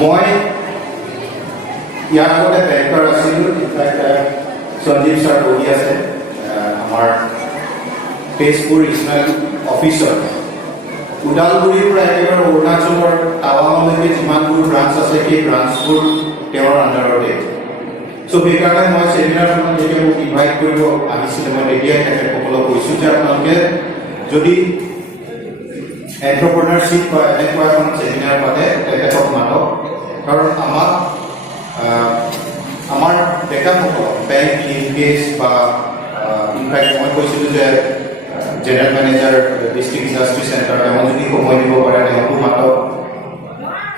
মই ইয়াৰ আগতে বেংকৰ আছিলোঁ। ইনফেক্ট সঞ্জীৱ ছাৰ বহি আছে আমাৰ তেজপুৰ ৰিজনেল অফিচৰ। ওদালগুৰিৰ পৰা একেবাৰে অৰুণাচলৰ টাৱাঙলৈকে যিমানবোৰ ব্ৰাঞ্চ আছে সেই ব্ৰাঞ্চবোৰ তেওঁৰ আণ্ডাৰতে। চ' সেইকাৰণে মই ছেমিনাৰখনত যেতিয়া মোক ইনভাইট কৰিব আহিছিলে, মই তেতিয়াই তেখেতসকলক কৈছোঁ যে আপোনালোকে যদি এণ্টাৰপ্ৰেনাৰশ্বিপ বা এনেকুৱা এখন ছেমিনাৰ পাতে তেখেতক মাতক, কাৰণ আমাৰ ডেকাসকলক বেংক লিংকেজ বা ইনফেক্ট মই কৈছিলোঁ যে general manager district industry centre তেওঁ যদি সময় দিব পাৰে তেওঁকো মাতক,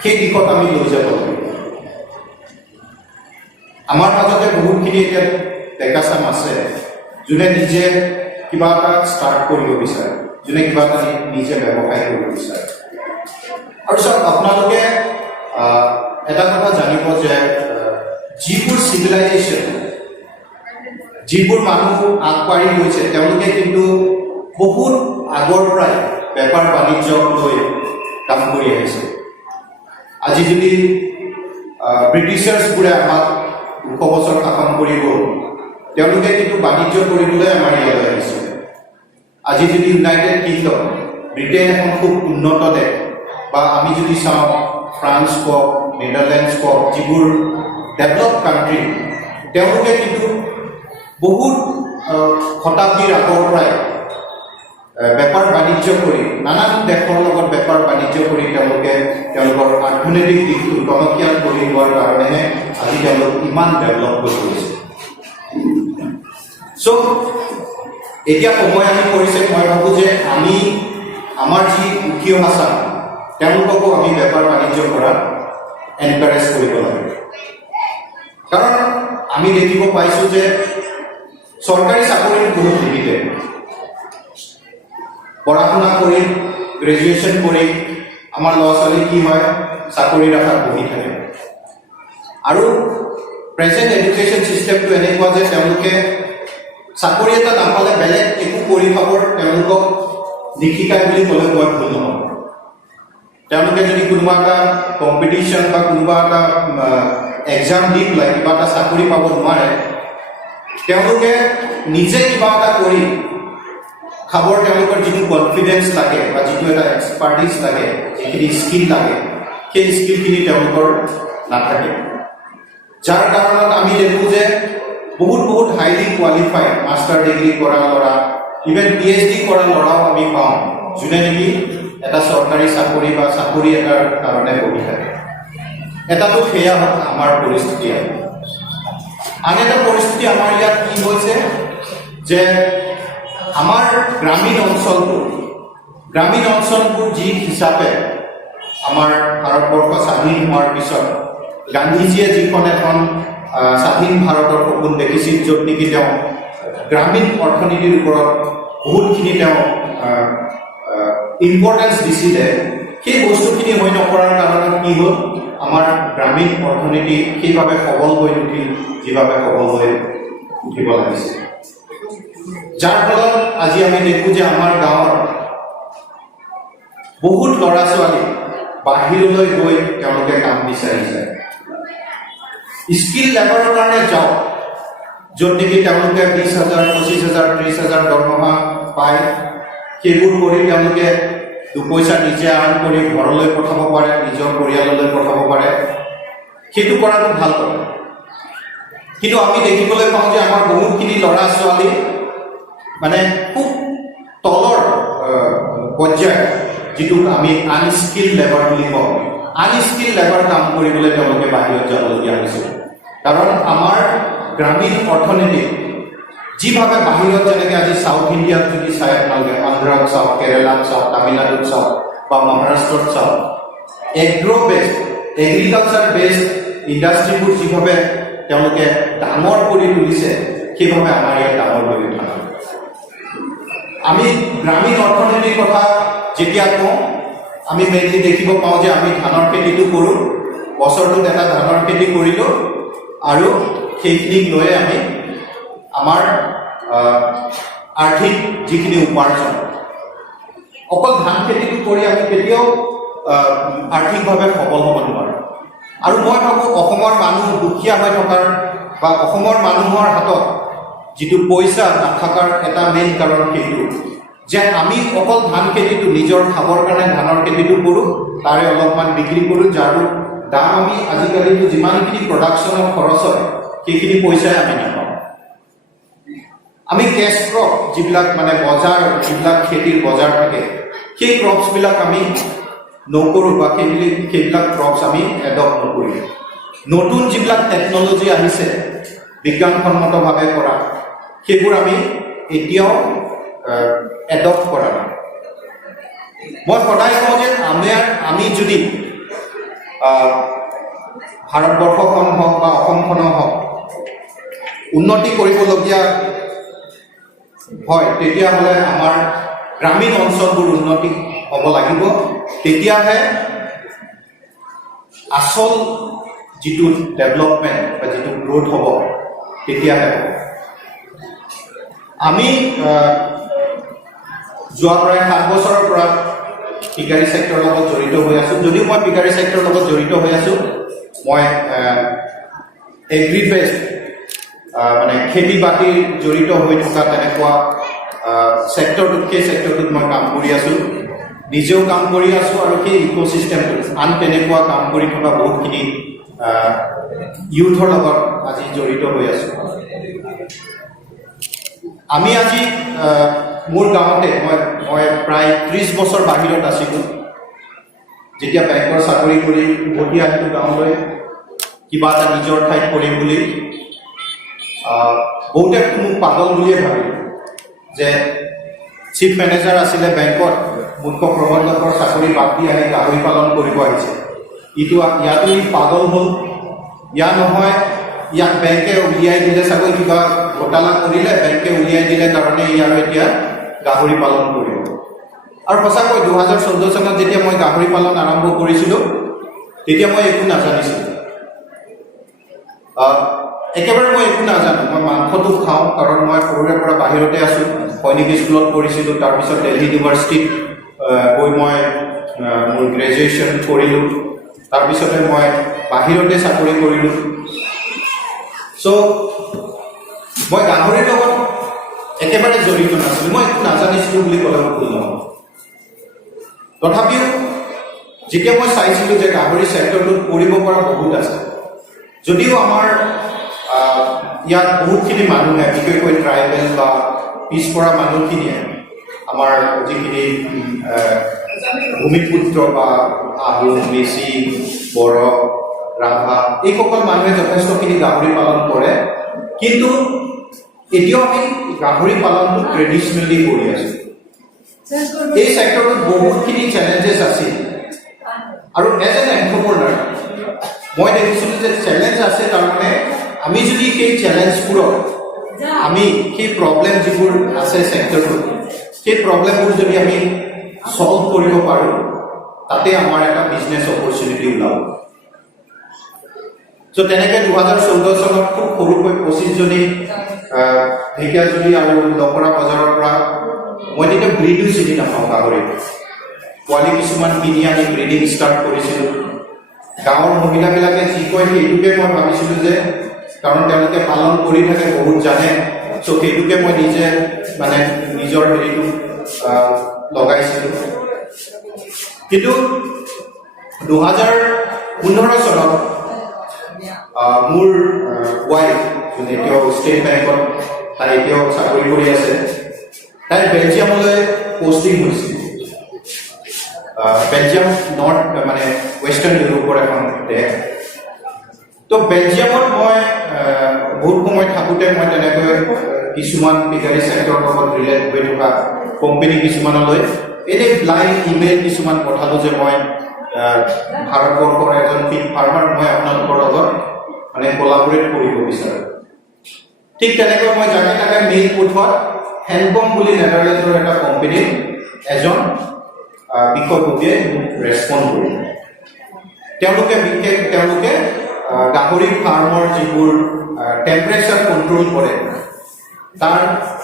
সেই দিশত আমি লৈ যাব লাগিব। আমাৰ মাজতে বহুতখিনি এতিয়া ডেকা চাম আছে যোনে নিজে কিবা এটা ষ্টাৰ্ট কৰিব বিচাৰে, যোনে কিবা এটা নিজে ব্যৱসায় কৰিব বিচাৰে। আৰু চাওক, আপোনালোকে এটা কথা জানিব যে যিবোৰ চিভিলাইজেশ্যন, যিবোৰ মানুহ আগবাঢ়ি গৈছে তেওঁলোকে কিন্তু বহুত আগৰ পৰাই বেপাৰ বাণিজ্যক লৈ কাম কৰি আহিছে। আজি যদি ব্ৰিটিছাৰ্ছবোৰে আমাক 200 বছৰ শাসন কৰিব, তেওঁলোকে কিন্তু বাণিজ্য কৰিবলৈ আমাৰ ইয়ালৈ আহিছে। আজি যদি ইউনাইটেড কিংডম, ব্ৰিটেইন এখন খুব উন্নত দেশ, বা আমি যদি চাওঁ ফ্ৰান্স কওক, নেদাৰলেণ্ডছ কওক, যিবোৰ ডেভেলপ কাণ্ট্ৰি, তেওঁলোকে কিন্তু বহুত শতাব্দীৰ আগৰ পৰাই বেপাৰ বাণিজ্য কৰি, নানান দেশৰ লগত বেপাৰ বাণিজ্য কৰি তেওঁলোকে তেওঁলোকৰ অৰ্থনৈতিক দিশটো টনকিয়াল কৰি লোৱাৰ কাৰণেহে আজি তেওঁলোক ইমান ডেভেলপ হৈ গৈছে। চ' এতিয়া সময় আহি পৰিছে, মই ভাবোঁ যে আমি আমাৰ যি উঠি অহা চাম তেওঁলোককো আমি বেপাৰ বাণিজ্য কৰাত এনকাৰেজ কৰিব লাগে। কাৰণ আমি দেখিব পাইছোঁ যে চৰকাৰী চাকৰিৰ বহুত লিমিটেড। পঢ়া শুনা কৰি, গ্ৰেজুৱেশ্যন কৰি আমাৰ ল'ৰা ছোৱালী কি হয়, চাকৰিৰ আশাত বহি থাকে। আৰু প্ৰেজেণ্ট এডুকেশ্যন ছিষ্টেমটো এনেকুৱা যে তেওঁলোকে চাকৰি এটা নাপালে বেলেগ একো কৰি খাবৰ তেওঁলোকক নিশিকায় বুলি ক'লে মই ভুল নহ'ব। তেওঁলোকে যদি কোনোবা এটা কম্পিটিশ্যন বা কোনোবা এটা এক্সাম দি পেলাই কিবা এটা চাকৰি পাব নোৱাৰে, তেওঁলোকে নিজে কিবা এটা কৰি খাবৰ তেওঁলোকৰ যিটো কনফিডেঞ্চ লাগে বা যিটো এটা এক্সপাৰ্টিজ লাগে, যিখিনি স্কিল লাগে, সেই স্কিলখিনি তেওঁলোকৰ নাথাকে। যাৰ কাৰণত আমি দেখোঁ যে বহুত হাইলি কোৱালিফাইড মাষ্টাৰ ডিগ্ৰী কৰা ল'ৰা, ইভেন PhD কৰা ল'ৰাও আমি পাওঁ, যোনে নেকি এটা চৰকাৰী চাকৰি বা চাকৰি এটাৰ কাৰণে বহি থাকে। এটাতো সেয়া আমাৰ পৰিস্থিতি। আন এটা পৰিস্থিতি আমাৰ ইয়াত কি হৈছে যে আমাৰ গ্ৰামীণ অঞ্চলবোৰ যি হিচাপে আমাৰ ভাৰতবৰ্ষ স্বাধীন হোৱাৰ পিছত গান্ধীজীয়ে যিখন এখন স্বাধীন ভাৰতৰ সপোন দেখিছিল, য'ত নেকি তেওঁ গ্ৰামীণ অৰ্থনীতিৰ ওপৰত বহুতখিনি তেওঁ ইম্পৰ্টেঞ্চ দিছিলে, সেই বস্তুখিনি হৈ নপৰাৰ কাৰণত কি হ'ল, আমাৰ গ্ৰামীণ অৰ্থনীতি সেইভাৱে সবল হৈ নুঠিল যিভাৱে সবল হৈ উঠিব লাগিছিল। যাৰ ফলত আজি আমি দেখোঁ যে আমাৰ গাঁৱৰ বহুত ল'ৰা ছোৱালী বাহিৰলৈ গৈ তেওঁলোকে কাম বিচাৰি যায়। স্কিল লেবাৰৰ কাৰণে যাওক, য'ত নেকি তেওঁলোকে 20,000, 25,000, 30,000 দৰমহা পায়। সেইবোৰ কৰি তেওঁলোকে দুপইচা নিজে আৰ্ণ কৰি ঘৰলৈ পঠাব পাৰে, নিজৰ পৰিয়াললৈ পঠাব পাৰে। সেইটো কৰাটো ভাল কথা। কিন্তু আমি দেখিবলৈ পাওঁ যে আমাৰ বহুতখিনি ল'ৰা ছোৱালী মানে খুব তলৰ পৰ্যায়ৰ, যিটোক আমি আনস্কিল লেবাৰ বুলি কওঁ, আনস্কিল লেবাৰ কাম কৰিবলৈ তেওঁলোকে বাহিৰত যাবলগীয়া হৈছে। কাৰণ আমাৰ গ্ৰামীণ অৰ্থনীতি যিভাৱে বাহিৰত, যেনেকৈ আজি চাউথ ইণ্ডিয়াত যদি চাই আপোনালোকে, আন্ধ্ৰত চাওক, কেৰেলাত চাওক, তামিলনাডুত চাওক বা মহাৰাষ্ট্ৰত চাওক, এগ্ৰিকালচাৰ বেছড ইণ্ডাষ্ট্ৰিবোৰ যিভাৱে তেওঁলোকে ডাঙৰ কৰি তুলিছে, সেইভাৱে আমাৰ ইয়াত ডাঙৰ কৰি উঠা নাই। আমি গ্ৰামীণ অৰ্থনীতিৰ কথা যেতিয়া কওঁ, আমি মেইনলি দেখিব পাওঁ যে আমি ধানৰ খেতিটো কৰোঁ, বছৰটোত এটা ধানৰ খেতি কৰিলোঁ, আৰু সেইখিনিক লৈয়ে আমি আমাৰ আৰ্থিক যিখিনি উপাৰ্জন, অকল ধান খেতিটো কৰি আমি কেতিয়াও আৰ্থিকভাৱে সবল হ'ব নোৱাৰোঁ। আৰু মই ভাবোঁ অসমৰ মানুহ দুখীয়া হৈ থকাৰ বা অসমৰ মানুহৰ হাতত যিটো পইচা নাথাকাৰ এটা মেইন কাৰণ সেইটো যে আমি অকল ধান খেতিটো নিজৰ খাবৰ কাৰণে ধানৰ খেতিটো কৰোঁ, তাৰে অলপমান বিক্ৰী কৰোঁ, যাৰ দাম আমি আজিকালিতো যিমানখিনি প্ৰডাকশ্যনৰ খৰচ হয় সেইখিনি পইচাই আমি নাপাওঁ। আমি কেছ ক্ৰপ যিবিলাক মানে বজাৰ, যিবিলাক খেতিৰ বজাৰ থাকে, সেই ক্ৰপছবিলাক আমি নকৰোঁ বা সেইবিলাক ক্ৰপছ আমি এডপ্ট নকৰোঁ। নতুন যিবিলাক টেকন'লজি আহিছে বিজ্ঞানসন্মতভাৱে কৰা, সেইবোৰ আমি এতিয়াও এডপ্ট কৰা নাই। মই সদায় কওঁ যে আমি যদি ভাৰতবৰ্ষখন হওক বা অসমখনো হওক উন্নতি কৰিবলগীয়া হয়, তেতিয়াহ'লে আমাৰ গ্ৰামীণ অঞ্চলবোৰ উন্নতি হ'ব লাগিব। তেতিয়াহে আচল যিটো ডেভেলপমেণ্ট বা যিটো গ্ৰোথ হ'ব তেতিয়াহে হ'ব। আমি যোৱা প্ৰায় 7 বছৰৰ পৰা পিকাৰী ছেক্টৰৰ লগত জড়িত হৈ আছোঁ। যদিও মই পিকাৰী ছেক্টৰৰ লগত জড়িত হৈ আছোঁ, মই এগ্ৰি বেছড মানে খেতি বাতিৰ জড়িত হৈ থকা তেনেকুৱা ছেক্টৰটোত, সেই ছেক্টৰটোত মই কাম কৰি আছোঁ, নিজেও কাম কৰি আছোঁ আৰু সেই ইক'ছিষ্টেমটোত আন তেনেকুৱা কাম কৰি থকা বহুতখিনি ইউথৰ লগত আজি জড়িত হৈ আছোঁ। আমি আজি মোৰ গাঁৱতে মই প্ৰায় 30 বছৰ বাহিৰত আছিলোঁ। যেতিয়া বেংকৰ চাকৰি কৰি উভতি আহিলোঁ গাঁৱলৈ কিবা এটা নিজৰ ঠাইত কৰিম বুলি, বহুতে মোক পাগল বুলিয়ে ভাবিলোঁ যে চিফ মেনেজাৰ আছিলে বেংকত, মুখ্য প্ৰবন্ধকৰ চাকৰি বাদ দি আহি গাহৰি পালন কৰিব আহিছে। ইয়াতো ই পাগল হ'ল, ইয়াৰ নহয়, ইয়াক বেংকে উলিয়াই দিলে, চাগৈ কিবা ঘোটালা কৰিলে, বেংকে উলিয়াই দিলে কাৰণে ইয়াৰ এতিয়া গাহৰি পালন কৰিব। আৰু সঁচাকৈ 2014 চনত যেতিয়া মই গাহৰি পালন আৰম্ভ কৰিছিলোঁ তেতিয়া মই একো নাজানিছিলোঁ। একেবাৰে মই একো নাজানো। মই মাংসটো খাওঁ কাৰণ মই সৰুৰে পৰা বাহিৰতে আছোঁ, সৈনিক স্কুলত পঢ়িছিলোঁ, তাৰপিছত দিল্লী ইউনিভাৰ্চিটিত গৈ মই মোৰ গ্ৰেজুৱেশ্যন কৰিলোঁ, তাৰপিছতে মই বাহিৰতে চাকৰি কৰিলোঁ। চ' মই গাহৰিৰ লগত একেবাৰে জড়িত নাছিলোঁ, মই একো নাজানিছিলোঁ বুলি ক'লেও ভুল নহয়। তথাপিও যেতিয়া মই চাইছিলোঁ যে গাহৰি ছেক্টৰটোত কৰিব পৰা বহুত আছে, যদিও আমাৰ ইয়াত বহুতখিনি মানুহে, বিশেষকৈ ট্ৰাইবেল বা পিছপৰা মানুহখিনিয়ে, আমাৰ যিখিনি ভূমিপুত্ৰ বা আহোম, মিচিং, বড়ো, ৰাভা, এইসকল মানুহে যথেষ্টখিনি গাহৰি পালন কৰে, কিন্তু এতিয়াও আমি গাহৰি পালনটো ট্ৰেডিশ্যনেলি কৰি আছোঁ। এই ছেক্টৰটোত বহুতখিনি চেলেঞ্জেছ আছিল আৰু এজ এন এণ্টাৰপ্ৰেনাৰ মই দেখিছিলোঁ যে চেলেঞ্জ আছে কাৰণে আমি যদি সেই চেলেঞ্জবোৰক, আমি সেই প্ৰব্লেম যিবোৰ আছে ছেক্টৰটোত, সেই প্ৰব্লেমবোৰ যদি আমি ছল্ভ কৰিব পাৰোঁ, তাতে আমাৰ এটা বিজনেছ অপৰচুনিটি ওলাব। চ' তেনেকৈ 2014 চনত খুব সৰুকৈ 25জনী ঢেকীয়াজুলি আৰু লখৰা বজাৰৰ পৰা, মই তেতিয়া ব্ৰিডো চিনি নাপাওঁ গাহৰি, পোৱালি কিছুমান কিনি আনি ব্ৰিডিং ষ্টাৰ্ট কৰিছিলোঁ। গাঁৱৰ মহিলাবিলাকে যি কয় সেইটোকে মই ভাবিছিলোঁ যে, কাৰণ তেওঁলোকে পালন কৰি থাকে, বহুত জানে, চ' সেইটোকে মই নিজে মানে নিজৰ হেৰিটো লগাইছিলোঁ। কিন্তু 2015 চনত মোৰ ৱাইফ, যোনে এতিয়াও ষ্টেট বেংকত, তাই এতিয়াও চাকৰি কৰি আছে, তাই বেলজিয়ামলৈ পষ্টিং হৈছিল। বেলজিয়াম নৰ্থ মানে ৱেষ্টাৰ্ণ ইউৰোপৰ এখন দেশ। তো বেলজিয়ামত মই বহুত সময় থাকোঁতে মই তেনেকৈ কিছুমান পিকাৰী ছেক্টৰৰ লগত ৰিলেট হৈ থকা কোম্পানী কিছুমানলৈ এনেই ব্লাইণ্ড ইমেইল কিছুমান পঠালোঁ যে মই ভাৰতবৰ্ষৰ এজন ফিড ফাৰ্মাৰ, মই আপোনালোকৰ লগত মানে কোলাবৰেট কৰিব বিচাৰোঁ। ঠিক তেনেকৈ মই জানি তাকে মেইল পঠোৱাত হেনকম বুলি নেদাৰলেণ্ডৰ এটা কোম্পানীৰ এজন বিষয়ববীয়াই মোক ৰেছপণ্ড কৰিলে। তেওঁলোকে গাহৰি ফাৰ্মৰ যিবোৰ টেম্পাৰেচাৰ কণ্ট্ৰল কৰে, তাৰ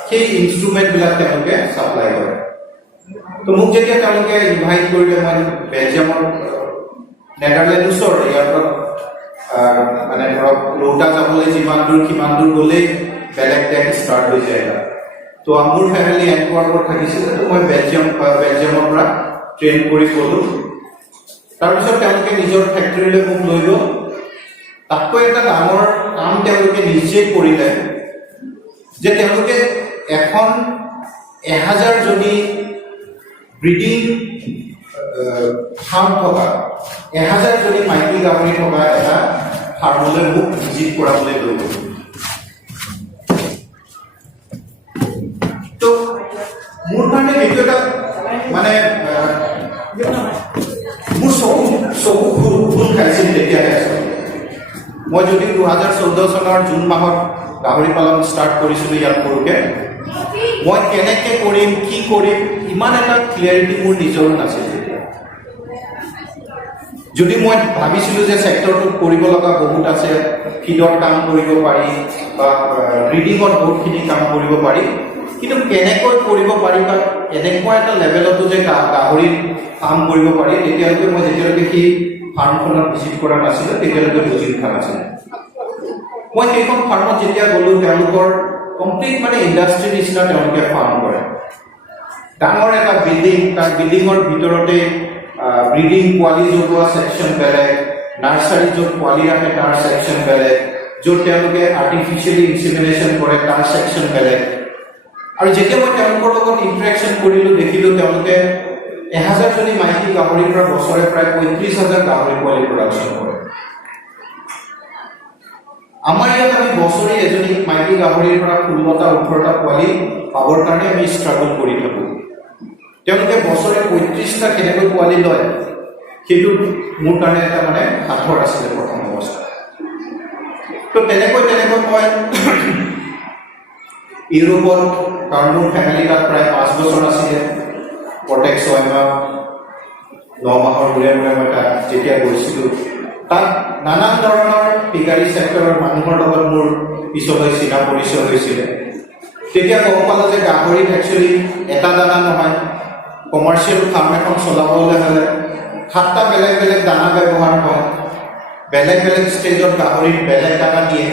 সেই ইনষ্ট্ৰুমেণ্টবিলাক তেওঁলোকে ছাপ্লাই কৰে। তো মোক যেতিয়া তেওঁলোকে ইনভাইট কৰিলে, মই বেলজিয়ামৰ নেদাৰলেণ্ড ওচৰ ইয়াৰ পৰা গ'লেই বেলেগ দেশ ষ্টাৰ্ট হৈ যায়। তো মোৰ ফেমিলি এনকোৱাৰ্কত থাকিছিলে, তো মই বেলজিয়ামৰ পৰা ট্ৰেইন কৰি গ'লোঁ। তাৰপিছত তেওঁলোকে নিজৰ ফেক্টৰীলৈ মোক লৈ গ'ল। তাতকৈ এটা ডাঙৰ কাম তেওঁলোকে নিজে কৰিলে যে তেওঁলোকে এখন 1000জনী ব্ৰিডিং ফাৰ্ম থকা 1000জনী মাইকী গাহৰি থকা এটা ফাৰ্মলৈ মোক ভিজিট কৰাবলৈ লৈ গ'ল। তো মোৰ কাৰণে এইটো এটা মানে মোৰ চকু খোল খাইছিল তেতিয়াহে। মই যদি 2014 চনৰ জুন মাহত গাহৰি পালন ষ্টাৰ্ট কৰিছিলোঁ ইয়াত সৰুকৈ, মই কেনেকৈ কৰিম কি কৰিম ইমান এটা ক্লিয়াৰিটি মোৰ নিজৰো নাছিল। যদি মই ভাবিছিলোঁ যে ছেক্টৰটোত কৰিব লগা বহুত আছে, ফিডত কাম কৰিব পাৰি বা ব্ৰিডিঙত বহুতখিনি কাম কৰিব পাৰি, কিন্তু কেনেকৈ কৰিব পাৰি বা এনেকুৱা এটা লেভেলতো যে গাহৰিৰ কাম কৰিব পাৰি, তেতিয়ালৈকে মই যেতিয়ালৈকে সেই ফাৰ্মখনত ভিজিট কৰা নাছিলোঁ তেতিয়ালৈকে বুজি উঠা নাছিলোঁ। মই সেইখন ফাৰ্মত যেতিয়া গ'লোঁ, তেওঁলোকৰ কমপ্লিট মানে ইণ্ডাষ্ট্ৰীৰ নিচিনা তেওঁলোকে ফাৰ্ম কৰে। ডাঙৰ এটা বিল্ডিং, তাৰ বিল্ডিঙৰ ভিতৰতে ব্ৰিডিং পোৱালি জগোৱা ছেকশ্যন বেলেগ, নাৰ্চাৰী য'ত পোৱালি ৰাখে তাৰ ছেকশ্যন বেলেগ, য'ত তেওঁলোকে আৰ্টিফিচিয়েলি ইনচিমিনেশ্যন কৰে তাৰ ছেকশ্যন বেলেগ। আৰু যেতিয়া মই তেওঁলোকৰ লগত ইণ্টাৰেকশ্যন কৰিলোঁ, দেখিলোঁ তেওঁলোকে 1000জনী মাইকী গাহৰিৰ পৰা বছৰে প্ৰায় 35,000 গাহৰি পোৱালি প্ৰডাকশ্যন কৰে। আমাৰ ইয়াত আমি বছৰি এজনী মাইকী গাহৰিৰ পৰা 16টা 18টা পোৱালি পাবৰ কাৰণে আমি ষ্ট্ৰাগল কৰি থাকোঁ। তেওঁলোকে বছৰে 35টা কেনেকৈ পোৱালি লয় সেইটো মোৰ কাৰণে এটা মানে সাঁথৰ আছিলে প্ৰথম অৱস্থা। তো তেনেকৈ মই ইউৰোপত, কাৰণ মোৰ ফেমিলি তাত প্ৰায় 5 বছৰ আছিলে, প্ৰত্যেক 6 মাহ 9 মাহৰ মূৰে মূৰে মই তাত যেতিয়া গৈছিলোঁ, তাত নানান ধৰণৰ ফিগাৰী ছেক্টৰৰ মানুহৰ লগত মোৰ পিছলৈ চিনা পৰিচয় হৈছিলে। তেতিয়া গম পালোঁ যে গাহৰিত একচুৱেলি এটা দানা নহয়, কমাৰ্চিয়েল ফাৰ্ম এখন চলাবলৈ হ'লে 7টা বেলেগ বেলেগ দানা ব্যৱহাৰ হয়, বেলেগ বেলেগ ষ্টেজত গাহৰিত বেলেগ দানা দিয়ে।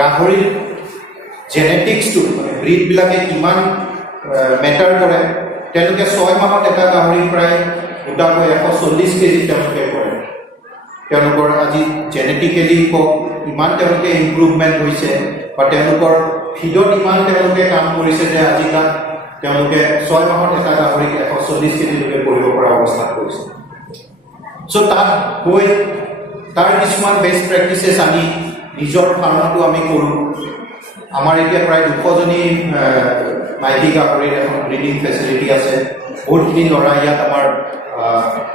গাহৰিৰ জেনেটিক্সটো মানে ব্ৰীডবিলাকে কিমান মেটাৰ কৰে। তেওঁলোকে 6 মাহত এটা গাহৰি প্ৰায় গোটাকৈ 140 কেজি তেওঁলোকে কৰে। তেওঁলোকৰ আজি জেনেটিকেলি কওক ইমান তেওঁলোকে ইম্প্ৰুভমেণ্ট হৈছে, বা তেওঁলোকৰ ফিডত ইমান তেওঁলোকে কাম কৰিছে যে আজি তাত তেওঁলোকে 6 মাহত এটা গাহৰিক 140 কেজিলৈকে কৰিব পৰা অৱস্থাত কৰিছে। চ' তাত গৈ তাৰ কিছুমান বেষ্ট প্ৰেক্টিচেছ আনি নিজৰ ফাৰ্মতো আমি কৰোঁ। আমাৰ এতিয়া প্ৰায় 200জনী মাইকী গাহৰিৰ এখন ব্ৰিডিং ফেচিলিটি আছে। বহুতখিনি ল'ৰা ইয়াত আমাৰ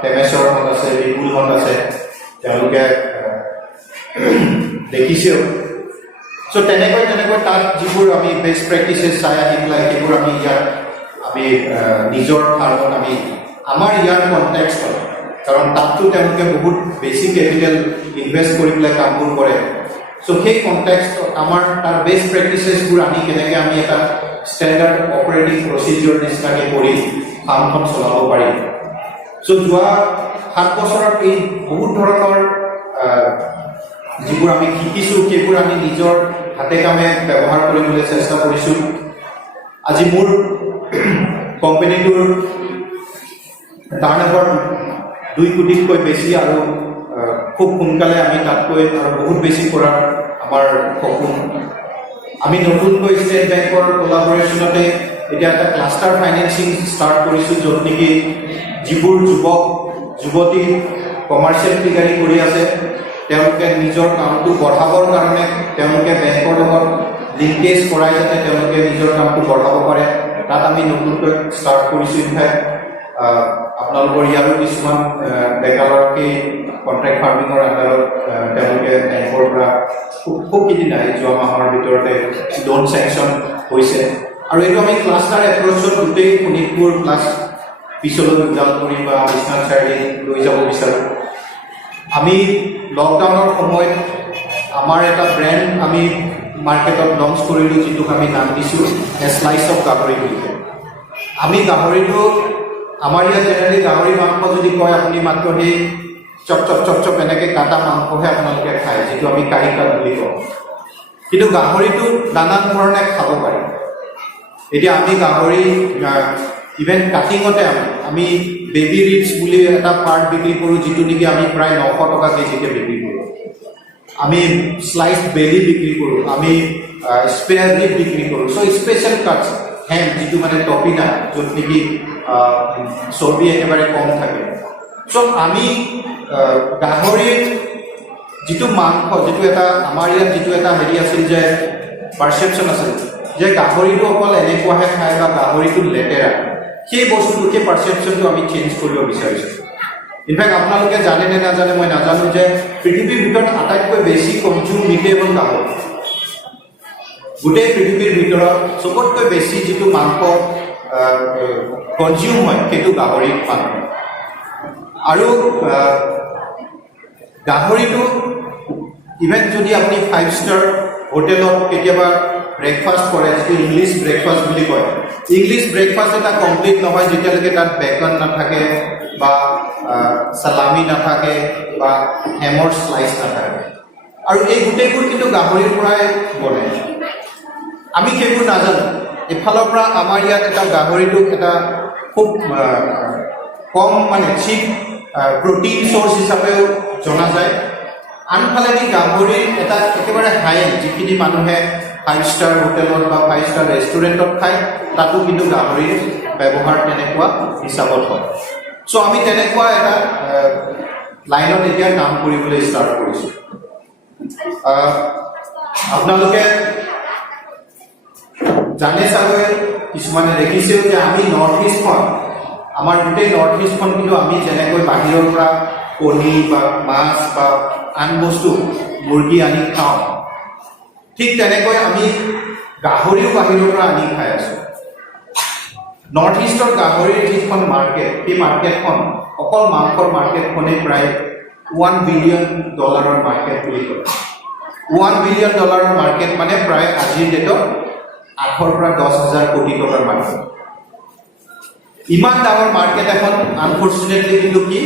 টেমেশ্বৰহঁত আছে, বিপুলহঁত আছে, তেওঁলোকে দেখিছেও। চ' তেনেকৈ তাত যিবোৰ আমি বেষ্ট প্ৰেক্টিচেছ চাই আহি পেলাই সেইবোৰ আমি ইয়াত আমি নিজৰ ফাৰ্মত আমি আমাৰ ইয়াৰ কণ্টেক্সটত, কাৰণ তাততো তেওঁলোকে বহুত বেছি কেপিটেল ইনভেষ্ট কৰি পেলাই কামবোৰ কৰে। চ' সেই কণ্টেক্সটত আমাৰ তাৰ বেষ্ট প্ৰেক্টিচেছবোৰ আনি কেনেকৈ আমি এটা ষ্টেণ্ডাৰ্ড অপাৰেটিং প্ৰচিডিউৰ নিচিনাকৈ কৰি ফাৰ্মখন চলাব পাৰিম। চ' যোৱা 7 বছৰত এই বহুত ধৰণৰ যিবোৰ আমি শিকিছোঁ সেইবোৰ আমি নিজৰ হাতে কামে ব্যৱহাৰ কৰিবলৈ চেষ্টা কৰিছোঁ। আজি মোৰ কোম্পানীটোৰ টাৰ্ণঅভাৰ 2 কোটিতকৈ বেছি, আৰু খুব সোনকালে আমি তাতকৈ আৰু বহুত বেছি কৰাৰ আমাৰ সপোন। আমি নতুনকৈ ষ্টেট বেংকৰ কোলাবৰেশ্যনতে এতিয়া এটা ক্লাষ্টাৰ ফাইনেন্সিং ষ্টাৰ্ট কৰিছোঁ, য'ত নেকি যিবোৰ যুৱতী কমাৰ্চিয়েল ফিগাৰী কৰি আছে তেওঁলোকে নিজৰ কামটো বঢ়াবৰ কাৰণে তেওঁলোকে বেংকৰ লগত লিংকেজ কৰাই যাতে তেওঁলোকে নিজৰ কামটো বঢ়াব পাৰে, তাত আমি নতুনকৈ ষ্টাৰ্ট কৰিছোঁ। ইনফেক্ট আপোনালোকৰ ইয়াৰো কিছুমান ডেকালগৰাকী কণ্ট্ৰেক্ট ফাৰ্মিঙৰ আণ্ডাৰত তেওঁলোকে বেংকৰ পৰা খুব কেইদিনাই যোৱা মাহৰ ভিতৰতে লোন চেংচন হৈছে। আৰু এইটো আমি ক্লাষ্টাৰ এপ্ৰ'চত গোটেই শোণিতপুৰ প্লাছ পিছলৈ উদালগুৰি বা বিশ্বনাথ চাৰিআলি লৈ যাব বিচাৰোঁ। আমি লকডাউনৰ সময়ত আমাৰ এটা ব্ৰেণ্ড আমি মাৰ্কেটত লঞ্চ কৰিলোঁ, যিটোক আমি নাম দিছোঁ এ স্লাইচ অফ গাহৰি বুলি। আমি গাহৰিটো আমাৰ ইয়াত জেনেৰেলি গাহৰি মাংস যদি কয় আপুনি মাত্ৰ সেই চপ এনেকৈ কাটা মাংসহে আপোনালোকে খায়, যিটো আমি কাৰি কাট বুলি কওঁ। কিন্তু গাহৰিটো নানান ধৰণে খাব পাৰি এতিয়া আমি গাহৰি ইভেন কাটিঙতে আমি বেবি ৰিবছ বুলি এটা পাৰ্ট বিক্ৰী কৰোঁ যিটো নেকি আমি প্ৰায় 900 টকা কেজিকে বিক্ৰী কৰোঁ আমি স্লাইচ বেলি বিক্ৰী কৰোঁ আমি স্পেয়াৰ ৰিব বিক্ৰী কৰোঁ চ' স্পেচিয়েল কাটছ হেম যিটো মানে টপিনা য'ত নেকি চৰ্বি একেবাৰে কম থাকে চ' আমি গাহৰিৰ যিটো মাংস যিটো এটা আমাৰ ইয়াত যিটো এটা হেৰি আছিল যে পাৰচেপশ্যন আছিল যে গাহৰিটো অকল এনেকুৱাহে খায় বা গাহৰিটো লেতেৰা সেই বস্তুটো সেই পাৰচেপশ্যনটো আমি চেঞ্জ কৰিব বিচাৰিছোঁ ইনফেক্ট আপোনালোকে জানে নে নাজানে মই নাজানো যে পৃথিৱীৰ ভিতৰত আটাইতকৈ বেছি কনজিউম মিটেবল গাহৰি গোটেই পৃথিৱীৰ ভিতৰত চবতকৈ বেছি যিটো মাংস কনজিউম হয় সেইটো গাহৰি মাংস আৰু গাহৰিটো ইভেন যদি আপুনি 5 ষ্টাৰ হোটেলত কেতিয়াবা ব্ৰেকফাষ্ট কৰে যিটো ইংলিছ ব্ৰেকফাষ্ট বুলি কয় ইংলিছ ব্ৰেকফাষ্ট এটা কমপ্লিট নহয় যেতিয়ালৈকে তাত বেকন নাথাকে বা সালামি নাথাকে বা হেমৰ স্লাইচ নাথাকে আৰু এই গোটেইবোৰ কিন্তু গাহৰিৰ পৰাই বনে আমি সেইবোৰ নাজানো এফালৰ পৰা আমাৰ ইয়াত এটা গাহৰিটোক এটা খুব কম মানে চিপ প্ৰটিন চ'ৰ্চ হিচাপেও জনা যায় আনফালেদি গাহৰিৰ এটা একেবাৰে হাই এণ্ড যিখিনি মানুহে 5 ষ্টাৰ হোটেলত বা 5 ষ্টাৰ ৰেষ্টুৰেণ্টত খায় তাতো কিন্তু গাহৰিৰ ব্যৱহাৰ তেনেকুৱা হিচাপত হয় চ' আমি তেনেকুৱা এটা লাইনত এতিয়া কাম কৰিবলৈ ষ্টাৰ্ট কৰিছোঁ আপোনালোকে জানে চাগৈ কিছুমানে দেখিছেও যে আমি নৰ্থ ইষ্টখন আমাৰ গোটেই নৰ্থ ইষ্টখন কিন্তু আমি যেনেকৈ বাহিৰৰ পৰা কণী বা মাছ বা আন বস্তু মুৰ্গী আনি খাওঁ ঠিক তেনেকৈ আমি গাহৰিও বাহিৰৰ পৰা আনি খাই আছোঁ নৰ্থ ইষ্টৰ গাহৰিৰ যিখন মাৰ্কেট সেই মাৰ্কেটখন অকল মাংসৰ মাৰ্কেটখনেই প্ৰায় $1 বিলিয়ন মাৰ্কেট বুলি কয় $1 বিলিয়ন মাৰ্কেট মানে প্ৰায় আজিৰ ডেটত 8 পৰা 10,000 কোটি টকাৰ মাৰ্কেট ইমান ডাঙৰ মাৰ্কেট এখন আনফৰ্চুনেটলি কিন্তু কি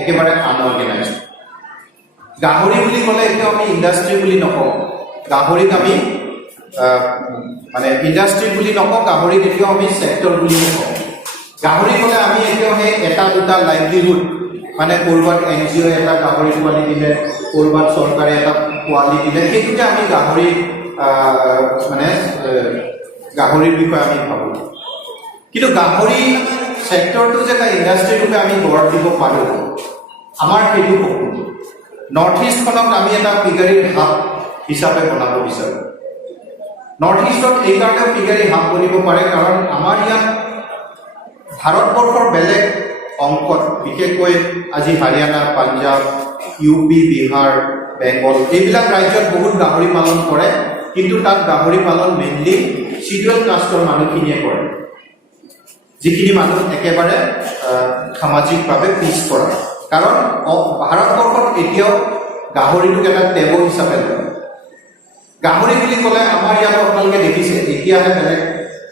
একেবাৰে আনঅৰ্গেনাইজ গাহৰি বুলি ক'লে এতিয়া আমি ইণ্ডাষ্ট্ৰি বুলি নকওঁ গাহৰিক আমি মানে ইণ্ডাষ্ট্ৰি বুলি নকওঁ গাহৰিক এতিয়াও আমি ছেক্টৰ বুলি নকওঁ গাহৰি ক'লে আমি এতিয়াও সেই এটা দুটা লাইভলিহুড মানে ক'ৰবাত NGO এটা গাহৰি পোৱালি দিলে ক'ৰবাত চৰকাৰে এটা পোৱালি দিলে সেইটোকে আমি গাহৰি মানে গাহৰিৰ বিষয়ে আমি ভাবোঁ কিন্তু গাহৰি ছেক্টৰটো যে এটা ইণ্ডাষ্ট্ৰি ৰূপে আমি গঢ় দিব পাৰোঁ আমাৰ সেইটো সপোন নৰ্থ ইষ্টখনক আমি এটা পিগাৰীৰ হাব হিচাপে বনাব বিচাৰোঁ নৰ্থ ইষ্টত এইকাৰণেও পিগাৰী হাব বনিব পাৰে কাৰণ আমাৰ ইয়াত ভাৰতবৰ্ষৰ বেলেগ অংশত বিশেষকৈ আজি হাৰিয়ানা পাঞ্জাৱ UP বিহাৰ বেংগল এইবিলাক ৰাজ্যত বহুত গাহৰি পালন কৰে কিন্তু তাত গাহৰি পালন মেইনলি শিডিউল কাষ্টৰ মানুহখিনিয়ে কৰে যিখিনি মানুহ একেবাৰে সামাজিকভাৱে পিছপৰা কাৰণ ভাৰতবৰ্ষত এতিয়াও গাহৰিটোক এটা টেবু হিচাপে লয় গাহৰি বুলি ক'লে আমাৰ ইয়াত আপোনালোকে দেখিছে এতিয়াহে বেলেগ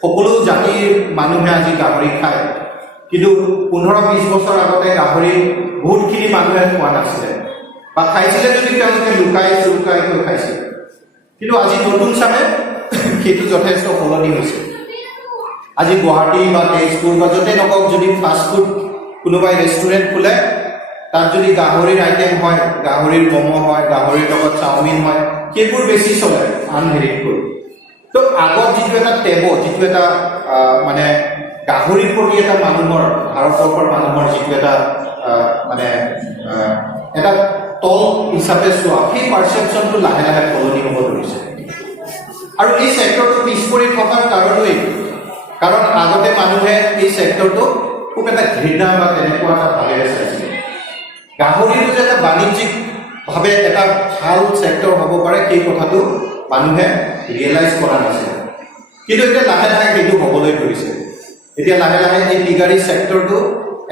সকলো জাতিৰ মানুহে আজি গাহৰি খায় কিন্তু 15-20 বছৰ আগতে গাহৰি বহুতখিনি মানুহে খোৱা নাছিলে বা খাইছিলে যদি তেওঁলোকে লুকাই খাইছিলে কিন্তু আজি নতুন চামে সেইটো যথেষ্ট সলনি হৈছে আজি গুৱাহাটী বা তেজপুৰ বা য'তে নকওক যদি ফাষ্ট ফুড কোনোবাই ৰেষ্টুৰেণ্ট খোলে তাত যদি গাহৰিৰ আইটেম হয় গাহৰিৰ ম'ম' হয় গাহৰিৰ লগত চাওমিন হয় সেইবোৰ বেছি চলে আন হেৰিতকৈ তো আগত যিটো এটা টেবু যিটো এটা মানে গাহৰিৰ প্ৰতি এটা মানুহৰ ভাৰতবৰ্ষৰ মানুহৰ যিটো এটা মানে এটা তল হিচাপে চোৱা সেই পাৰচেপশ্যনটো লাহে লাহে সলনি হ'ব ধৰিছে আৰু এই ছেক্টৰটো পিছ পৰি থকাৰ কাৰণেই কাৰণ আগতে মানুহে এই ছেক্টৰটো খুব এটা ঘৃণা বা তেনেকুৱা এটা ভাৱেৰে চাইছিলে গাহৰিটো যে এটা বাণিজ্যিকভাৱে এটা ভাল ছেক্টৰ হ'ব পাৰে সেই কথাটো মানুহে ৰিয়েলাইজ কৰা নাছিল কিন্তু এতিয়া লাহে লাহে সেইটো হ'বলৈ ধৰিছে এতিয়া লাহে লাহে এই পিগাৰী ছেক্টৰটো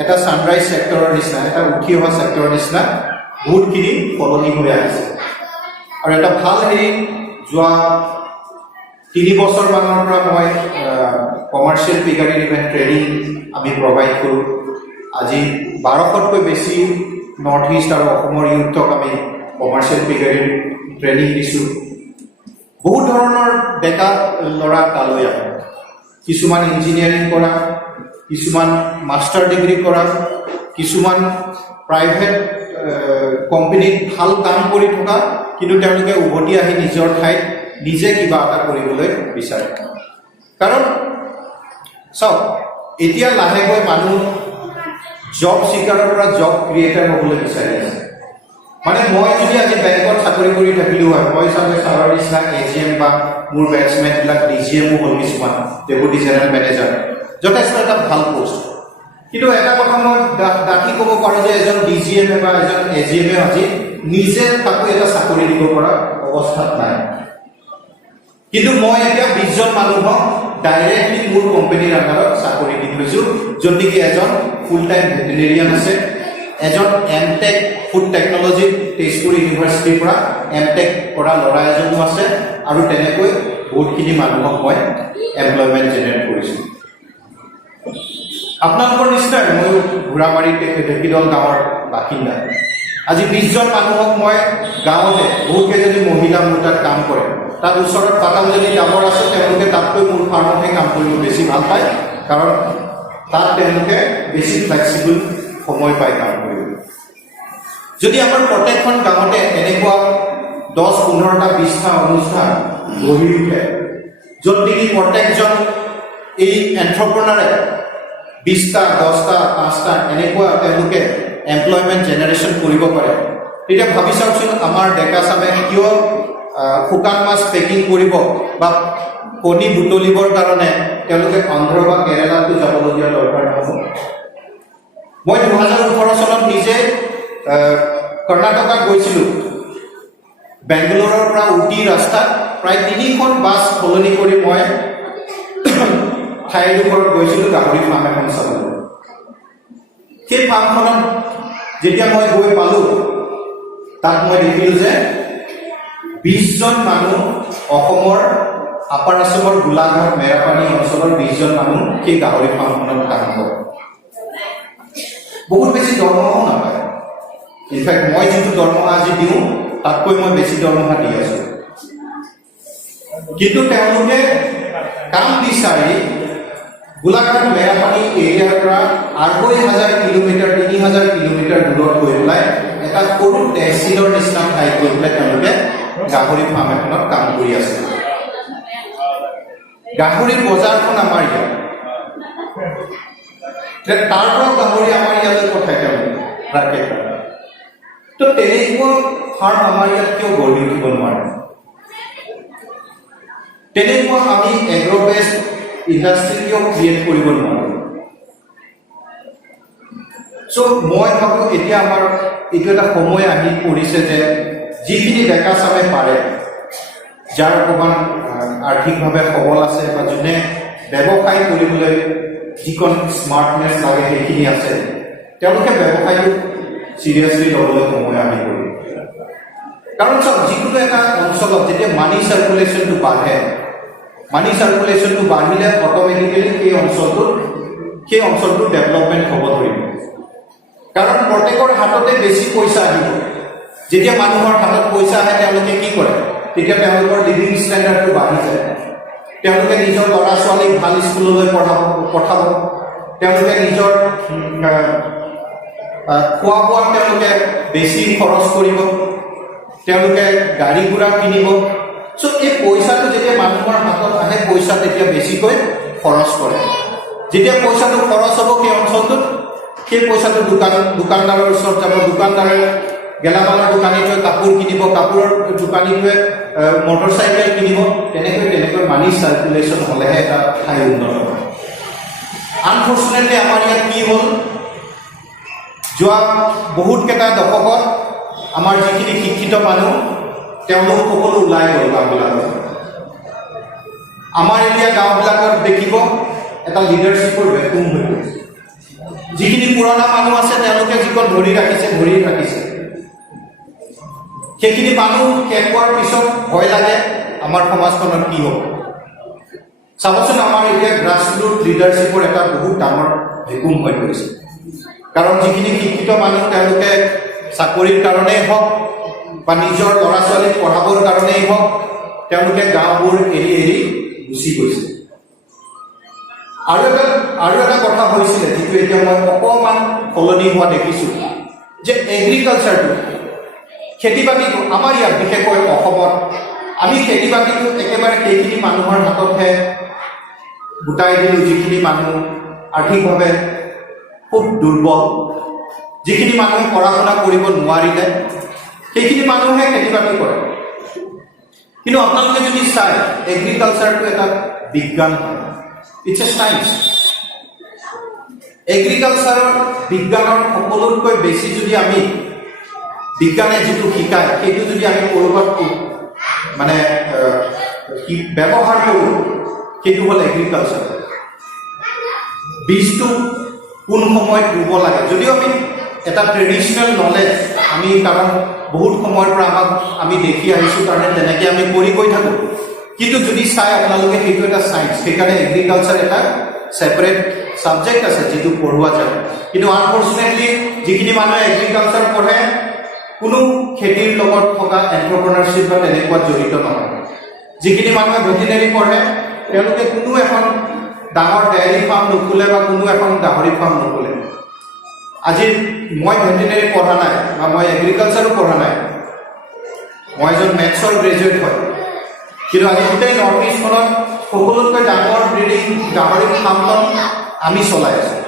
এটা ছানৰাইজ ছেক্টৰৰ নিচিনা এটা উঠি অহা ছেক্টৰৰ নিচিনা বহুতখিনি সলনি হৈ আহিছে আৰু এটা ভাল হেৰি যোৱা 3 বছৰমানৰ পৰা মই কমাৰ্চিয়েল পিগাৰী ইভেণ্ট ট্ৰেইনিং আমি প্ৰভাইড কৰোঁ আজি 1200তকৈ বেছি নৰ্থ ইষ্ট আৰু অসমৰ ইউথক আমি কমাৰ্চিয়েল পিগাৰীৰ ট্ৰেইনিং দিছোঁ বহুত ধৰণৰ ডেকা ল'ৰা তালৈ আহে কিছুমান ইঞ্জিনিয়াৰিং কৰা কিছুমান মাষ্টাৰ ডিগ্ৰী কৰা কিছুমান প্ৰাইভেট কোম্পানীত ভাল কাম কৰি থকা কিন্তু তেওঁলোকে উভতি আহি নিজৰ ঠাইত নিজে কিবা এটা কৰিবলৈ বিচাৰে কাৰণ চাওক এতিয়া লাহেকৈ মানুহ জব চিকাৰৰ পৰা জব ক্ৰিয়েটাৰ হ'বলৈ বিচাৰি আছে মানে মই যদি আজি বেংকত চাকৰি কৰি থাকিলোঁ হয় মই চাগে ছাৰৰ নিচিনা এজিএম বা মোৰ বেটছমেনবিলাক ডিজিএমো হ'ল কিছুমান ডেপুটি জেনেৰেল মেনেজাৰ যথেষ্ট এটা ভাল পোষ্ট কিন্তু এটা কথা মই ডাকি ক'ব পাৰোঁ যে এজন ডিজিএমে বা এজন এজিএমে আজি নিজে তাকো এটা চাকৰি দিব পৰা অৱস্থাত নাই কিন্তু মই এতিয়া 20জন মানুহক ডাইৰেক্টলি মোৰ কোম্পানীৰ আণ্ডাৰত চাকৰি দি থৈছোঁ য'ত নেকি এজন ফুল টাইম ভেটেনেৰিয়ান আছে এজন এমটেক ফুড টেকনলজি তেজপুৰ ইউনিভাৰ্চিটিৰ পৰা এমটেক কৰা ল'ৰা এজনো আছে আৰু তেনেকৈ বহুতখিনি মানুহক মই এমপ্লয়মেণ্ট জেনেৰেট কৰিছোঁ আপোনালোকৰ নিচিনাই ময়ো ঘোঁৰামাৰী ঢেকীদল গাঁৱৰ বাসিন্দা আজি 20জন মানুহক মই গাঁৱতে বহুতকেইজনী মহিলা মোৰ তাত কাম কৰে তাত ওচৰত পাতামজনী ডাঙৰ আছে তেওঁলোকে তাতকৈ মোৰ ফাৰ্মতহে কাম কৰিব বেছি ভাল পায় কাৰণ তাত তেওঁলোকে বেছি ফ্লেক্সিবল সময় পায় কাম কৰিব যদি আমাৰ প্ৰত্যেকখন গাঁৱতে এনেকুৱা 10-15টা 20টা অনুষ্ঠান গঢ়ি উঠে য'ত নেকি প্ৰত্যেকজন এই এণ্ট্ৰপ্ৰনাৰে 20টা 10টা 5টা এনেকুৱা তেওঁলোকে এমপ্লয়মেণ্ট জেনেৰেশ্যন কৰিব পাৰে তেতিয়া ভাবি চাওকচোন আমাৰ ডেকা চামে কিয় শুকান মাছ পেকিং কৰিব বা কণী বুটলিবৰ কাৰণে তেওঁলোকে অন্ধ্ৰ বা কেৰেলাতো যাবলগীয়া দৰকাৰ নহ'ব মই 2018 চনত নিজে কৰ্ণাটকাত গৈছিলোঁ বেংগলোৰৰ পৰা উটি ৰাস্তাত প্ৰায় 3খন বাছ সলনি কৰি মই ঠাইডোখৰত গৈছিলোঁ গাহৰি ফাৰ্ম এখন চাবলৈ সেই ফাৰ্মখনত যেতিয়া মই গৈ পালোঁ তাত মই দেখিলোঁ যে 20জন মানুহ অসমৰ আপাৰ আছামৰ গোলাঘাট মেৰাপানী অঞ্চলৰ 20জন মানুহ সেই গাহৰি ফাৰ্মখনত কাম কৰে বহুত বেছি দৰমহাও নাপায় ইনফেক্ট মই যিটো দৰমহা আজি দিওঁ তাতকৈ মই বেছি দৰমহা দি আছোঁ কিন্তু তেওঁলোকে কাম বিচাৰি গোলাঘাট মেৰাপানী এৰিয়াৰ পৰা 2,500 কিলোমিটাৰ 3,000 কিলোমিটাৰ দূৰত গৈ পেলাই এটা সৰু টেক্সিলৰ নিচিনা ঠাইত গৈ পেলাই তেওঁলোকে গাহৰি ফাৰ্ম এখনত কাম কৰি আছে গাহৰিৰ বজাৰখন আমাৰ ইয়াত তাৰ পৰা গাহৰি আমাৰ ইয়ালৈ পঠাই তেওঁলোকে ৰাখে তো তেনেকুৱা ফাৰ্ম আমাৰ ইয়াত কিয় গঢ়ি উঠিব নোৱাৰে তেনেকুৱা আমি এগ্ৰ বেস্ট ইণ্ডাষ্ট্ৰি কিয় ক্ৰিয়েট কৰিব নোৱাৰোঁ চ' মই ভাবোঁ এতিয়া আমাৰ এইটো এটা সময় আহি পৰিছে যে যিখিনি ডেকা চামে পাৰে যাৰ অকণমান আৰ্থিকভাৱে সবল আছে বা যোনে ব্যৱসায় কৰিবলৈ যিকণ স্মাৰ্টনেছ লাগে সেইখিনি আছে তেওঁলোকে ব্যৱসায়টো চিৰিয়াছলি ল'বলৈ সময় আহি পৰিব কাৰণ চাওক যিকোনো এটা অঞ্চলত যেতিয়া মানি চাৰ্কুলেশ্যনটো বাঢ়ে মানি চাৰ্কুলেশ্যনটো বাঢ়িলে অট'মেটিকেলি সেই অঞ্চলটোৰ ডেভেলপমেণ্ট হ'ব ধৰিব কাৰণ প্ৰত্যেকৰ হাততে বেছি পইচা আহিব যেতিয়া মানুহৰ হাতত পইচা আহে তেওঁলোকে কি কৰে তেতিয়া তেওঁলোকৰ লিভিং ষ্টেণ্ডাৰ্ডটো বাঢ়ি যায় তেওঁলোকে নিজৰ ল'ৰা ছোৱালীক ভাল স্কুললৈ পঠাব তেওঁলোকে নিজৰ খোৱা বোৱাত তেওঁলোকে বেছি খৰচ কৰিব তেওঁলোকে গাড়ী ঘোঁৰা কিনিব চ' এই পইচাটো যেতিয়া মানুহৰ হাতত আহে পইচা তেতিয়া বেছিকৈ খৰচ কৰে যেতিয়া পইচাটো খৰচ হ'ব সেই অঞ্চলটোত সেই পইচাটো দোকানদাৰৰ ওচৰত যাব দোকানদাৰে গেলামালৰ দোকানীটোৱে কাপোৰ কিনিব কাপোৰৰ দোকানীটোৱে মটৰচাইকেল কিনিব তেনেকৈ মানি চাৰ্কুলেশ্যন হ'লেহে এটা ঠাই উন্নত হয় আনফৰ্চুনেটলি আমাৰ ইয়াত কি হ'ল যোৱা বহুতকেইটা দশকত আমাৰ যিখিনি শিক্ষিত মানুহ তেওঁলোক সকলো ওলাই গ'ল গাঁওবিলাকত আমাৰ এতিয়া গাঁওবিলাকত দেখিব এটা লিডাৰশ্বিপৰ ভেকুম হৈ গৈছে যিখিনি পুৰণা মানুহ আছে তেওঁলোকে যিকণ ধৰি ৰাখিছে সেইখিনি মানুহ শেষ হোৱাৰ পিছত ভয় লাগে আমাৰ সমাজখনত কি হ'ব চাবচোন আমাৰ এতিয়া গ্ৰাছৰুট লিডাৰশ্বিপৰ এটা বহুত ডাঙৰ ভেকুম হৈ পৰিছে কাৰণ যিখিনি শিক্ষিত মানুহ তেওঁলোকে চাকৰিৰ কাৰণেই হওক বা নিজৰ ল'ৰা ছোৱালীক পঢ়াবৰ কাৰণেই হওক তেওঁলোকে গাঁওবোৰ এৰি এৰি গুচি গৈছে। আৰু এটা কথা হৈছিলে যিটো এতিয়া মই অকণমান সলনি হোৱা দেখিছোঁ, যে এগ্ৰিকালচাৰটো, খেতি বাতিটো আমাৰ ইয়াত বিশেষকৈ অসমত আমি খেতি বাতিটো একেবাৰে সেইখিনি মানুহৰ হাততহে গোটাই দিলোঁ যিখিনি মানুহ আৰ্থিকভাৱে খুব দুৰ্বল, যিখিনি মানুহে পঢ়া শুনা কৰিব নোৱাৰিলে সেইখিনি মানুহে খেতি বাতি কৰে। কিন্তু আপোনালোকে যদি চায়, এগ্ৰিকালচাৰটো এটা বিজ্ঞান হয়, ইটছ এ চায়েন্স। এগ্ৰিকালচাৰৰ বিজ্ঞানৰ সকলোতকৈ বেছি যদি আমি বিজ্ঞানে যিটো শিকায় সেইটো যদি আমি ক'ৰবাত মানে ব্যৱহাৰ কৰোঁ, সেইটো হ'ল এগ্ৰিকালচাৰ। বীজটো কোন সময়ত ৰুব লাগে, যদিও আমি এটা ট্ৰেডিশ্যনেল নলেজ আমি, কাৰণ বহুত সময়ৰ পৰা আমি দেখি আহিছোঁ কাৰণে তেনেকৈ আমি কৰি গৈ থাকোঁ, কিন্তু যদি চাই আপোনালোকে সেইটো এটা চায়েন্স। সেইকাৰণে এগ্ৰিকালচাৰ এটা ছেপাৰেট ছাবজেক্ট আছে যিটো পঢ়োৱা যায়। কিন্তু আনফৰ্চুনেটলি যিখিনি মানুহে এগ্ৰিকালচাৰ পঢ়ে কোনো খেতিৰ লগত থকা এণ্টাৰপ্ৰেনাৰশ্বিপ বা তেনেকুৱাত জড়িত নহয়। যিখিনি মানুহে ভেটেনেৰি পঢ়ে তেওঁলোকে কোনো এখন ডাঙৰ ডেইৰী ফাৰ্ম নোখোলে বা কোনো এখন গাহৰি ফাৰ্ম নোখোলে। আজি মই ভেটেনেৰি পঢ়া নাই বা মই এগ্ৰিকালচাৰো পঢ়া নাই, মই এজন মেথছৰ গ্ৰেজুৱেট হয়, কিন্তু আজি গোটেই নৰ্থ ইষ্টখনত সকলোতকৈ ডাঙৰ ব্ৰিডিং গাহৰি ফাৰ্মখন আমি চলাই আছোঁ।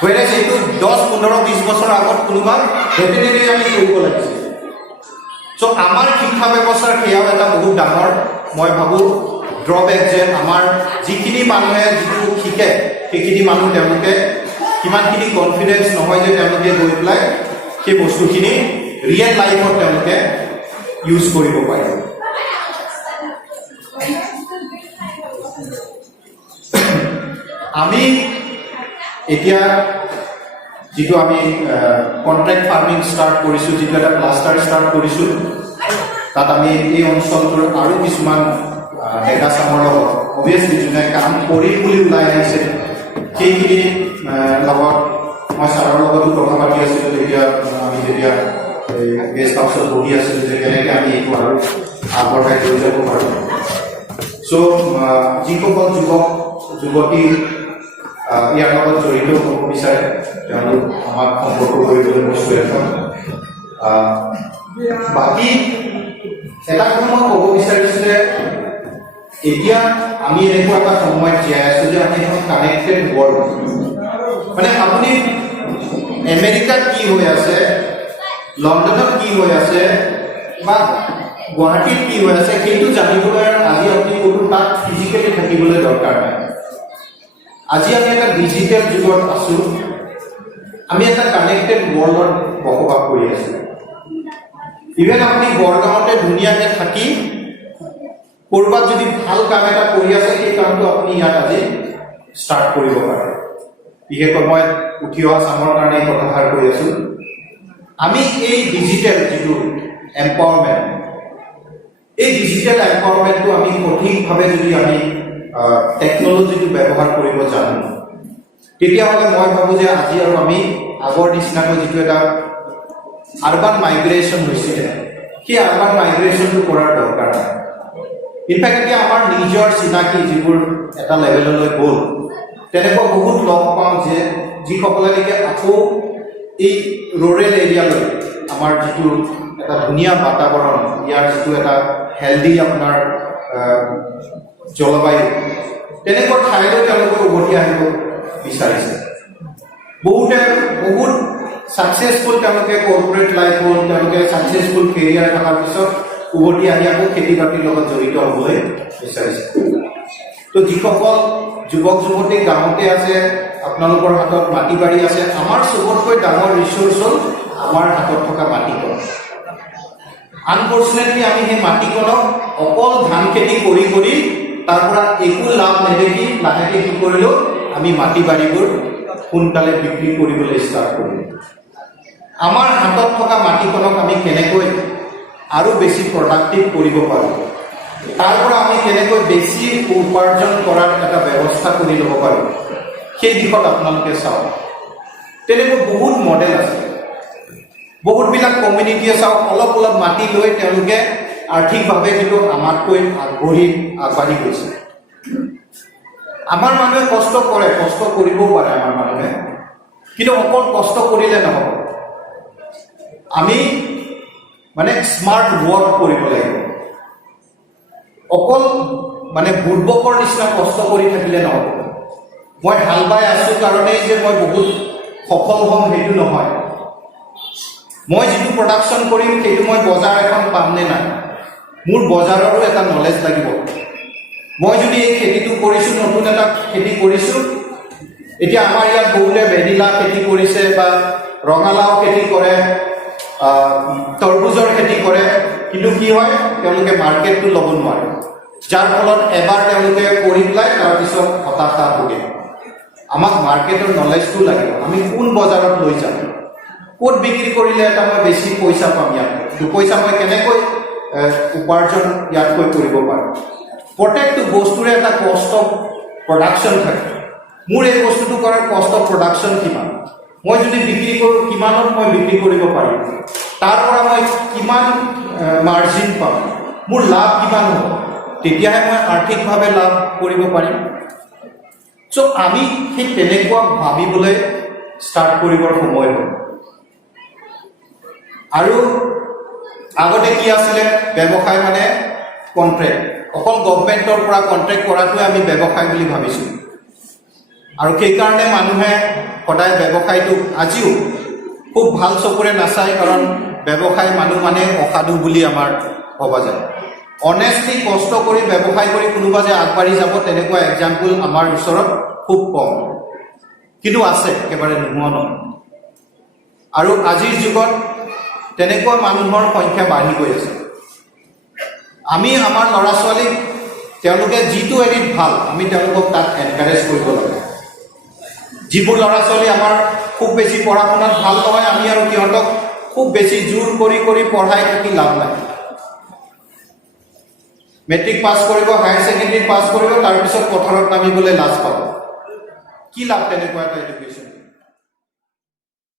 গতিকে এইটো 10-15-20 বছৰ আগত কোনোবা ভেটেনেৰি আমি কৰিব লাগিছিল। চ' আমাৰ শিক্ষা ব্যৱস্থাৰ সেয়াও এটা বহুত ডাঙৰ মই ভাবোঁ ড্ৰবেক, যে আমাৰ যিখিনি মানুহে যিটো শিকে সেইখিনি মানুহ তেওঁলোকে কিমানখিনি কনফিডেঞ্চ নহয় যে তেওঁলোকে গৈ পেলাই সেই বস্তুখিনি ৰিয়েল লাইফত তেওঁলোকে ইউজ কৰিব পাৰে। আমি এতিয়া যিটো আমি কণ্ট্ৰেক্ট ফাৰ্মিং ষ্টাৰ্ট কৰিছোঁ, যিটো এটা ক্লাষ্টাৰ ষ্টাৰ্ট কৰিছোঁ, তাত আমি এই অঞ্চলটোৰ আৰু কিছুমান ডেকা চামৰ লগত অভিয়াছলি যোনে কাম কৰিম বুলি ওলাই আহিছে সেইখিনি লগত মই ছাৰৰ লগতো কথা পাতি আছিলোঁ। তেতিয়া আমি যেতিয়া গেষ্ট হাউচত বহি আছিলোঁ যে কেনেকৈ আমি এইটো আৰু আগবঢ়াই লৈ যাব পাৰোঁ। চ' যিসকল যুৱক যুৱতী ইয়াৰ লগত জড়িত হ'ব বিচাৰে তেওঁলোক আমাক সম্পৰ্ক কৰিবলৈ বস্তু এখন। বাকী এটা কথা মই ক'ব বিচাৰিছোঁ যে এতিয়া আমি এনেকুৱা এটা সময়ত জীয়াই আছোঁ যে আমি এখন কানেক্টেড ৱৰ্ল্ড। মানে আপুনি আমেৰিকাত কি হৈ আছে, লণ্ডনত কি হৈ আছে বা গুৱাহাটীত কি হৈ আছে সেইটো জানিবলৈ আজি আপুনি কোনো তাত ফিজিকেলি থাকিবলৈ দৰকাৰ নাই। আজি আমি এটা ডিজিটেল যুগত আছোঁ, আমি এটা কানেক্টেড ৱৰ্ল্ডত বসবাস কৰি আছোঁ। ইভেন আপুনি গড়গাঁৱতে ধুনীয়াকৈ থাকি ক'ৰবাত যদি ভাল কাম এটা কৰি আছে সেই কামটো আপুনি ইয়াত আজি ষ্টাৰ্ট কৰিব পাৰে। বিশেষকৈ মই উঠি অহা চামৰ কাৰণে এই কথাষাৰ কৈ আছোঁ। আমি এই ডিজিটেল যিটো এম্পাৱাৰমেণ্ট, এই ডিজিটেল এম্পাৱাৰমেণ্টটো আমি সঠিকভাৱে যদি আমি টেকন'লজিটো ব্যৱহাৰ কৰিব জানো, তেতিয়াহ'লে মই ভাবোঁ যে আজি আৰু আমি আগৰ নিচিনাকৈ যিটো এটা আৰ্বান মাইগ্ৰেশ্যন হৈছিলে সেই আৰ্বান মাইগ্ৰেশ্যনটো কৰাৰ দৰকাৰ নাই। ইনফেক্ট এতিয়া আমাৰ নিজৰ চিনাকি যিবোৰ এটা লেভেললৈ গ'ল, তেনেকুৱা বহুত লগ পাওঁ যে যিসকলে নেকি আকৌ এই ৰুৰেল এৰিয়ালৈ, আমাৰ যিটো এটা ধুনীয়া বাতাবৰণ, ইয়াৰ যিটো এটা হেল্ডি আপোনাৰ জলবায়ু, তেনেকুৱা ঠাইলৈ তেওঁলোকে উভতি আহিব বিচাৰিছে। বহুতে বহুত ছাকচেছফুল তেওঁলোকে কৰ্পৰেট লাইফ হ'ল, তেওঁলোকে ছাকচেছফুল কেৰিয়াৰ থকাৰ পিছত উভতি আহি আকৌ খেতি বাতিৰ লগত জড়িত হ'বলৈ বিচাৰিছে। তো যিসকল যুৱক যুৱতী গাঁৱতে আছে, আপোনালোকৰ হাতত মাটি বাৰী আছে, আমাৰ চবতকৈ ডাঙৰ ৰিচোৰ্চ হ'ল আমাৰ হাতত থকা মাটিকণ। আনফৰ্চুনেটলি আমি সেই মাটিকণক অকল ধান খেতি কৰি কৰি তাৰ পৰা একো লাভ নেদেখি লাহেকৈ কি কৰিলোঁ, আমি মাটি বাৰীবোৰ সোনকালে বিক্ৰী কৰিবলৈ ষ্টাৰ্ট কৰিলোঁ। আমাৰ হাতত থকা মাটিকণক আমি কেনেকৈ আৰু বেছি প্ৰডাক্টিভ কৰিব পাৰোঁ, তাৰ পৰা আমি কেনেকৈ বেছি উপাৰ্জন কৰাৰ এটা ব্যৱস্থা কৰি ল'ব পাৰোঁ, সেই দিশত আপোনালোকে চাওক। তেনেকৈ বহুত মডেল আছে, বহুতবিলাক কমিউনিটিয়ে চাওক অলপ অলপ মাটি লৈ তেওঁলোকে আৰ্থিকভাৱে কিন্তু আমাতকৈ আগবাঢ়ি গৈছে। আমাৰ মানুহে কষ্ট কৰে, কষ্ট কৰিবও পাৰে আমাৰ মানুহে, কিন্তু অকল কষ্ট কৰিলে নহ'ব, আমি মানে স্মাৰ্ট ৱৰ্ক কৰিব লাগিব। অকল মানে বুৰ্বকৰ নিচিনা কষ্ট কৰি থাকিলে নহ'ব। মই হাল বাই আছোঁ কাৰণেই যে মই বহুত সফল হ'ম সেইটো নহয়। মই যিটো প্ৰডাকশ্যন কৰিম সেইটো মই বজাৰ এখন পামনে নাই, মোৰ বজাৰৰো এটা নলেজ লাগিব। মই যদি এই খেতিটো কৰিছোঁ, নতুন এটা খেতি কৰিছোঁ, এতিয়া আমাৰ ইয়াত বহুতে ভেনিলা খেতি কৰিছে বা ৰঙালাও খেতি কৰে, তৰমুজৰ খেতি কৰে, কিন্তু কি হয় তেওঁলোকে মাৰ্কেটটো ল'ব নোৱাৰে, যাৰ ফলত এবাৰ তেওঁলোকে কৰি পেলাই তাৰপিছত হতাশা ভোগে। আমাক মাৰ্কেটৰ নলেজটো লাগিব, আমি কোন বজাৰত লৈ যাম, ক'ত বিক্ৰী কৰিলে এটা মই বেছি পইচা পাম, ইয়াত দুপইচা মই কেনেকৈ উপাৰ্জন ইয়াতকৈ কৰিব পাৰোঁ। প্ৰত্যেকটো বস্তুৰে এটা কষ্ট অফ প্ৰডাকশ্যন থাকে। মোৰ এই বস্তুটো কৰাৰ কষ্ট অফ প্ৰডাকশ্যন কিমান, মই যদি বিক্ৰী কৰোঁ কিমানত মই বিক্ৰী কৰিব পাৰিম, তাৰ পৰা মই কিমান মাৰ্জিন পাম, মোৰ লাভ কিমান হ'ব, তেতিয়াহে মই আৰ্থিকভাৱে লাভ কৰিব পাৰিম। চ' আমি সেই তেনেকুৱা ভাবিবলৈ ষ্টাৰ্ট কৰিবৰ সময় হ'ল। আৰু আগতে কি আছিলে, ব্যৱসায় মানে কণ্ট্ৰেক্ট, অকল গভৰ্ণমেণ্টৰ পৰা কণ্ট্ৰেক্ট কৰাটোৱে আমি ব্যৱসায় বুলি ভাবিছোঁ। আৰু সেইকাৰণে মানুহে সদায় ব্যৱসায়টো আজিও খুব ভাল চকুৰে নাচায়, কাৰণ ব্যৱসায় মানুহ মানে অসাধু বুলি আমাৰ ভবা যায়। অনেষ্টলি কষ্ট কৰি ব্যৱসায় কৰি কোনোবা যে আগবাঢ়ি যাব, তেনেকুৱা এক্সাম্পল আমাৰ ওচৰত খুব কম, কিন্তু আছে, একেবাৰে নোহোৱা নহয়। আৰু আজিৰ যুগত তেনেকুৱা মানুহৰ সংখ্যা বাঢ়ি গৈ আছে। আমি আমাৰ ল'ৰা ছোৱালীক তেওঁলোকে যিটো এৰিত ভাল, আমি তেওঁলোকক তাক এনকাৰেজ কৰিব লাগে। যিবোৰ ল'ৰা ছোৱালী আমাৰ খুব বেছি পঢ়া শুনাত ভাল নহয়, আমি আৰু সিহঁতক খুব বেছি জোৰ কৰি পঢ়াই থাকি লাভ নাই। মেট্ৰিক পাছ কৰিব, হায়াৰ ছেকেণ্ডেৰী পাছ কৰিব, তাৰপিছত পথাৰত নামিবলৈ লাজ পাব, কি লাভ তেনেকুৱা এটা এডুকেশ্যন।